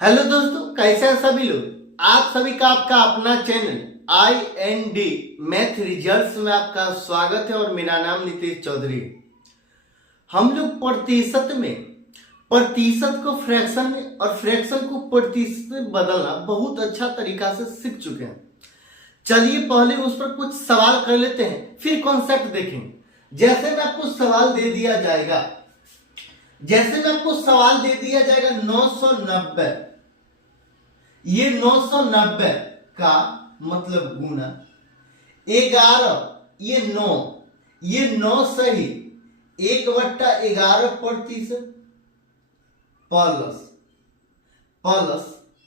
Hello दोस्तों, कैसे हैं सभी लोग। आप सभी का आपका अपना चैनल IND मैथ रिजल्ट्स में आपका स्वागत है और मेरा नाम नीतीश चौधरी है। हम लोग प्रतिशत को फ्रैक्शन में और फ्रैक्शन को प्रतिशत में बदलना बहुत अच्छा तरीका से सीख चुके हैं। चलिए पहले उस पर कुछ सवाल कर लेते हैं, फिर कॉन्सेप्ट देखेंगे। जैसे में आपको सवाल दे दिया जाएगा 990, ये 990 का मतलब गुना 11, ये 9 सही 1/11% प्लस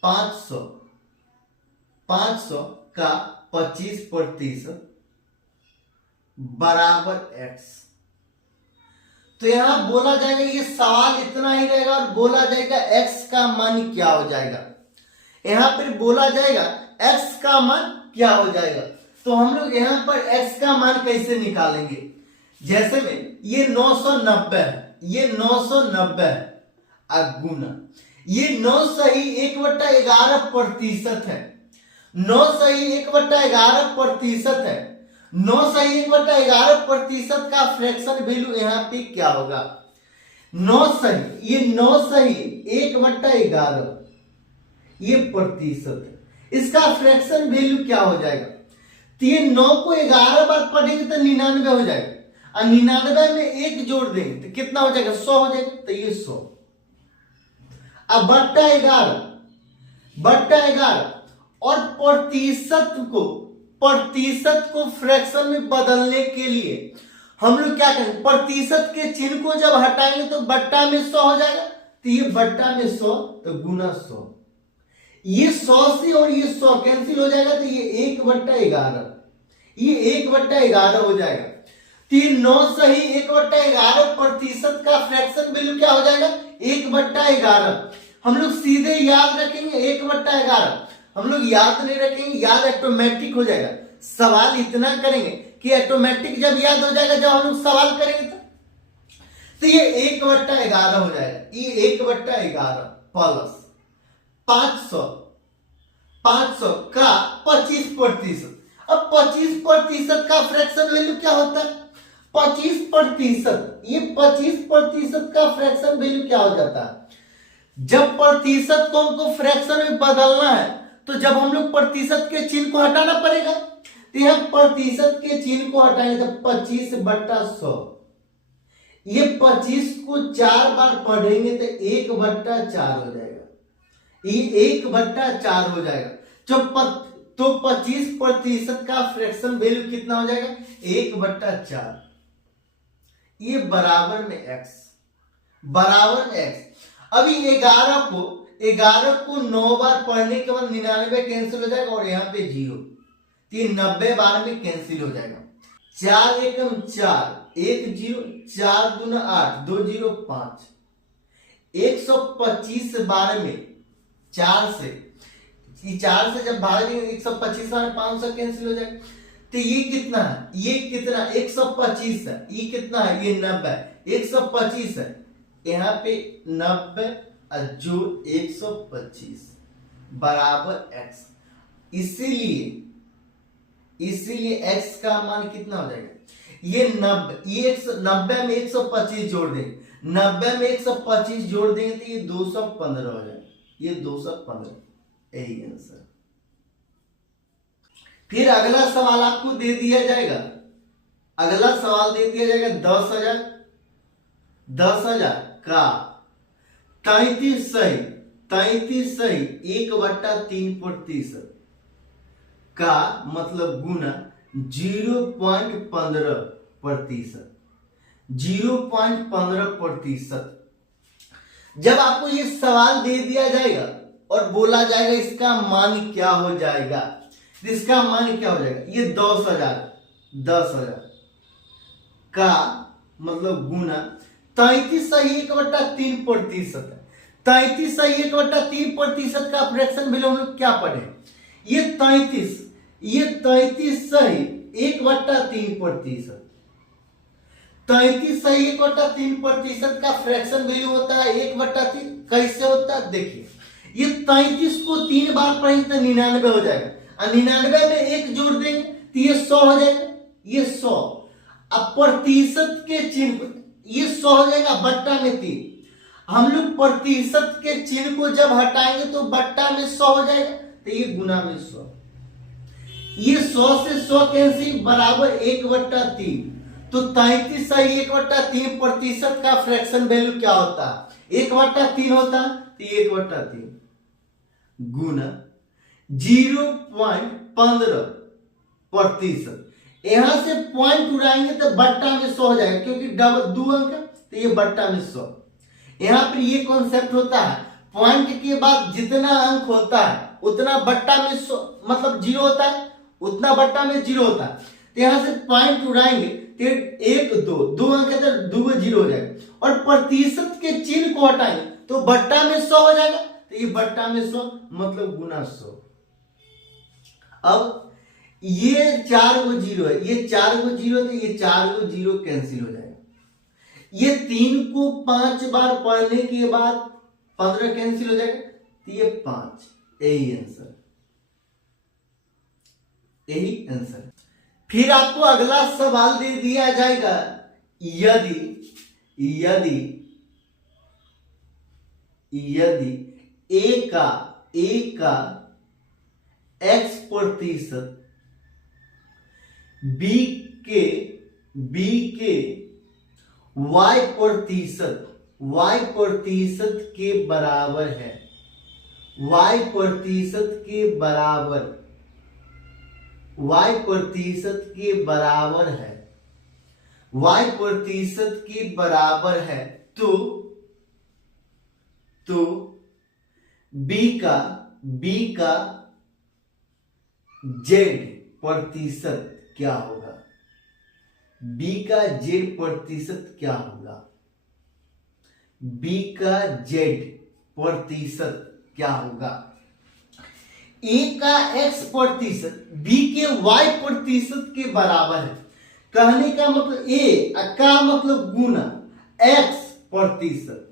500 का 25% बराबर x। तो यहां बोला जाएगा, ये सवाल इतना ही रहेगा और बोला जाएगा x का मान क्या हो जाएगा। यहां पर बोला जाएगा x का मान क्या हो जाएगा। तो हम लोग यहां पर x का मान कैसे निकालेंगे। जैसे में ये 990 है, ये 990 है गुना ये 9 सही 1/11% है। 9 सही 1/11% है। 9 सही 1/11% का फ्रैक्शन वैल्यू यहाँ पे क्या होगा। 9 सही 1/11 ये प्रतिशत है। इसका फ्रैक्शन वैल्यू क्या हो जाएगा। तो ये 9 को 11 बार पढ़ेंगे तो 99 हो जाएगा और 99 में 1 जोड़ देंगे तो कितना हो जाएगा, 100 हो जाएगा। तो ये 100 अब बट्टा 11 और प्रतिशत को फ्रैक्शन में बदलने के लिए हम लोग क्या करेंगे, प्रतिशत के चिन्ह को जब हटाएंगे तो बट्टा में 100 हो जाएगा। तो ये बट्टा में 100 तो गुना 100, ये 100 से और ये 100 कैंसिल हो जाएगा। तो ये 1/11 हो जाएगा। तो ये 9 सही 1/11% का फ्रैक्शन वैल्यू क्या हो जाएगा, 1/11। हम लोग सीधे याद रखेंगे 1/11, हम लोग याद नहीं रखेंगे, याद ऑटोमेटिक हो जाएगा। सवाल इतना करेंगे कि ऑटोमेटिक जब याद हो जाएगा, जब हम लोग सवाल करेंगे तो ये 1/11 हो जाएगा। ये 1/11 प्लस 500 का 25%। अब 25% का फ्रैक्शन वैल्यू क्या होता है, 25%। ये 25% का फ्रैक्शन वैल्यू क्या हो जाता है। जब प्रतिशत को हमको फ्रैक्शन में बदलना है तो जब हम लोग प्रतिशत के चिन्ह को हटाना पड़ेगा। तो यहां प्रतिशत के चिन्ह को हटाएंगे तो 25/100। ये 25 को 4 बार पढ़ेंगे तो 1/4 हो जाएगा। ये 1/4 हो जाएगा। तो 25% का फ्रैक्शन वैल्यू कितना हो जाएगा, 1/4। ये बराबर में x। अभी 11 को 9 बार पढ़ने के बाद 99 कैंसिल हो जाएगा और यहाँ पे 0। तो ये 90 बार में कैंसिल हो जाएगा। 4 एकम 4 1 0 4 दूना 8 2 0 5। 125 बार में 4 से जब भाग देंगे 125 बार 500 कैंसिल हो जाएगा। तो ये कितना है, 125 है। ये कितना है, ये 90 125 है। यहाँ पे 90 जो 125 बराबर x। इसीलिए x का मान कितना हो जाएगा, ये 90 में 125 जोड़ देंगे, 90 में 125 जोड़ देंगे तो ये 215 हो जाएगा। ये 215, यही आंसर। फिर अगला सवाल आपको दे दिया जाएगा, 10,000 का 33 सही 1/3% का मतलब गुना 0.15%। जब आपको ये सवाल दे दिया जाएगा और बोला जाएगा इसका मान क्या हो जाएगा, इसका मान क्या हो जाएगा, ये 10,000 का मतलब गुना 33 सही 1/3% है। 33 सही 1/3% का फ्रैक्शन वैल्यू हम लोग क्या पढ़े, ये 33 सही 1/3%। 33 सही 1/3% का फ्रैक्शन वैल्यू होता है 1/3। कैसे होता है देखिए, ये 33 को 3 बार पढ़ेंगे तो 99 हो जाएगा, और 99 में 1 जोड़ देंगे तो ये 100 हो जाएगा, ये 100। अब प्रतिशत के चिन्ह, ये 100 हो जाएगा बट्टा में 3। हम लोग प्रतिशत के चिन्ह को जब हटाएंगे तो बट्टा में 100 हो जाएगा, तो ये गुना में 100। ये 100 से 100 कैंसिल बराबर 1/3। तो 33 सही 1/3 प्रतिशत का फ्रैक्शन वैल्यू क्या होता है? 1/3 होता, तो 1/3 गुना 0.15 प्रतिशत। यहां से पॉइंट उड़ाएंगे तो बट्टा में 100 हो जाएगा, क्योंकि डबल 2 अंक, तो ये बट्टा में 100। यहां पर ये कॉन्सेप्ट होता है, पॉइंट के बाद जितना अंक होता है उतना बट्टा में 100 मतलब 0 होता है, उतना बट्टा में 0 होता है। तो यहां से पॉइंट उड़ाएंगे तो 1 2 अंक है तो 2 0 हो जाएगा, और प्रतिशत के चिन्ह को हटाएंगे तो बट्टा में 100 हो जाएगा, तो ये बट्टा में 100 मतलब गुना 100। अब ये 4 गो 0 है, ये 4 गो 0, तो ये 4 गो 0 कैंसिल हो जाएगा। ये 3 को 5 बार पढ़ने के बाद 15 कैंसिल हो जाएगा, तो ये 5। यही आंसर, यही आंसर। फिर आपको अगला सवाल दे दिया जाएगा, यदि ए का x प्रतिशत b के y प्रतिशत के बराबर है, y प्रतिशत के बराबर है, y प्रतिशत के बराबर है, तो b का z प्रतिशत क्या होगा? b का z प्रतिशत क्या होगा? b का z प्रतिशत क्या होगा? a का x प्रतिशत b के y प्रतिशत के बराबर है। कहने का मतलब a का मतलब गुना x प्रतिशत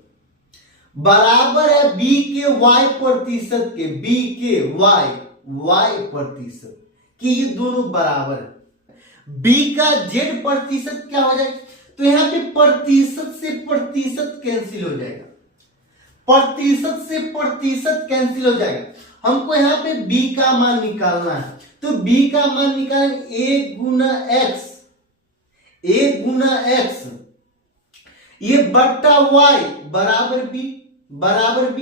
बराबर है b के y प्रतिशत के, b के y प्रतिशत कि ये दोनों बराबर है। b का z प्रतिशत क्या हो जाएगा? तो यहां पे प्रतिशत से प्रतिशत कैंसिल हो जाएगा, प्रतिशत से प्रतिशत कैंसिल हो जाएगा। हमको यहाँ पे b का मान निकालना है, तो b का मान निकालेंगे a गुना x, ये बट्टा y बराबर b।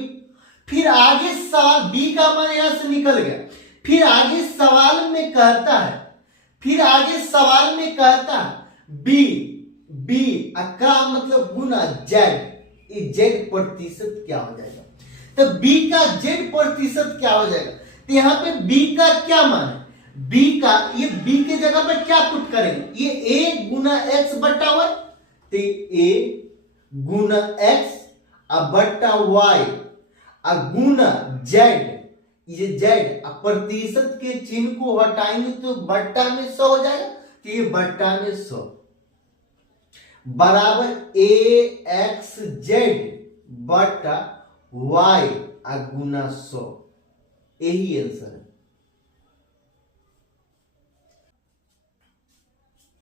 फिर आगे सवाल b का मान यहां से निकल गया। फिर आगे सवाल में कहता है b का मतलब गुना z, z प्रतिशत क्या हो जाएगा? तो b का z प्रतिशत क्या हो जाएगा? तो यहाँ पे b का क्या मान है? ये b के जगह पर क्या पुट करेंगे? ये a गुना x बट्टा y, तो a गुना x बट्टा y गुना z, ये z प्रतिशत के चिन्ह को हटाएंगे तो बट्टा में 100 हो जाएगा, तो ये बट्टा में 100 बराबर axz बट्टा y गुना 100। यही आंसर है।